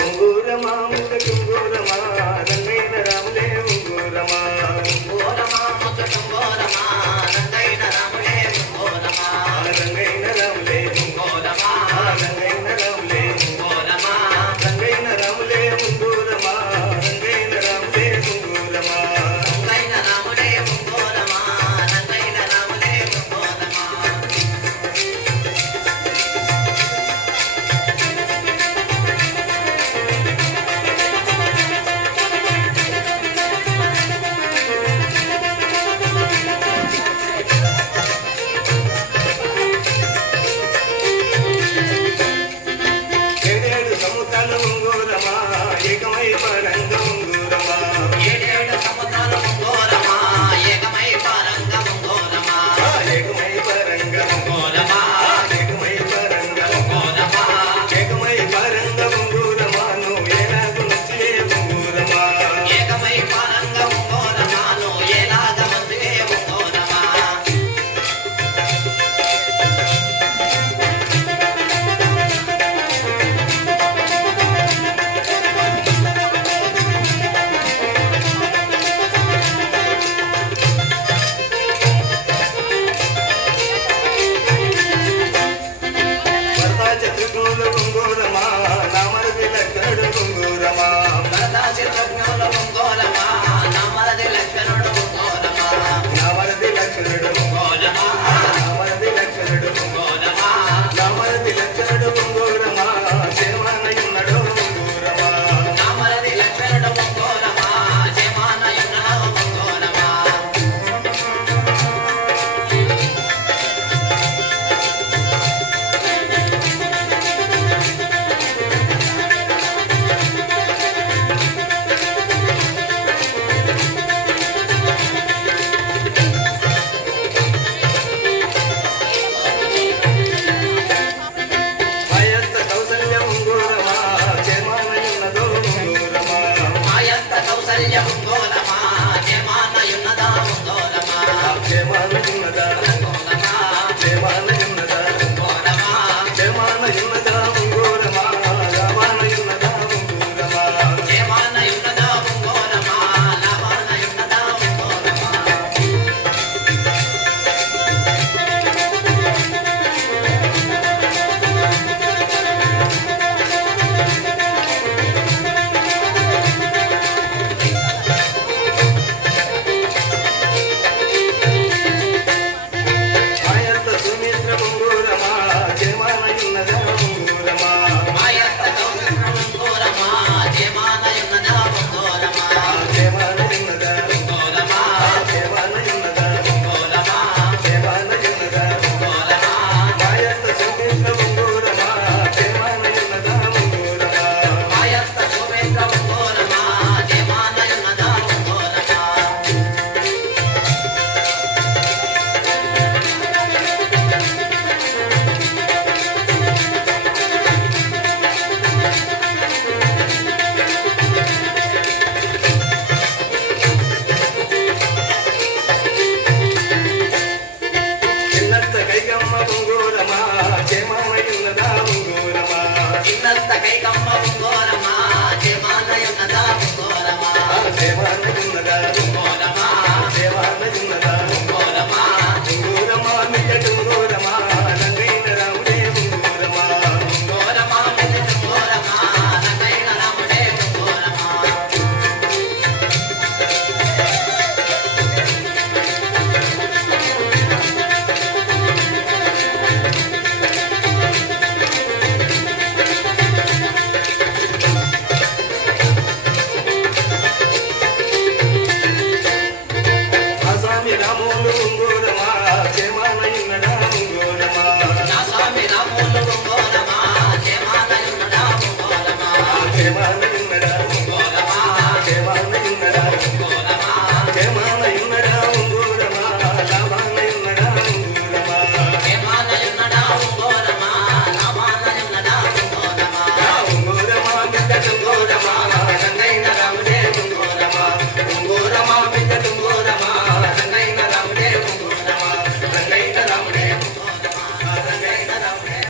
ఉంగూరమా ముఖ టుంగూరమా రంగైన రాములే ఉంగూరమా ఉంగూరమా ముఖ టుంగూరమా రంగైన రాములే ఉంగూరమా రంగైన రాములే ఉంగూరమా రంగైన రాములే ఉంగూరమా రంగైన రాములే ఉంగూరమా రంగైన రాములే ఉంగూరమా రంగైన రాములే ఉంగూరమా రంగైన రాములే ఉంగూరమా ఏడేడు సముద్రాల ఉంగూరమా ఏకమై పరంగ ఉంగూరమా ఏడేడు సముద్రాల ఉంగూరమా ఏకమై పారంగ ఉంగూరమా ఏకమై పరంగ ఉంగూరమా ఏకమై పరంగ ఉంగూరమా ఏకమై పరంగ ఉంగూరమా నువ్వు ఏలాగు నుంచి ఉంగూరమా ఏకమై పారంగ ఉంగూరమా నువ్వు ఎలాగ మందువే ఉంగూరమా వరద చతుర్గోల ఉంగూరమా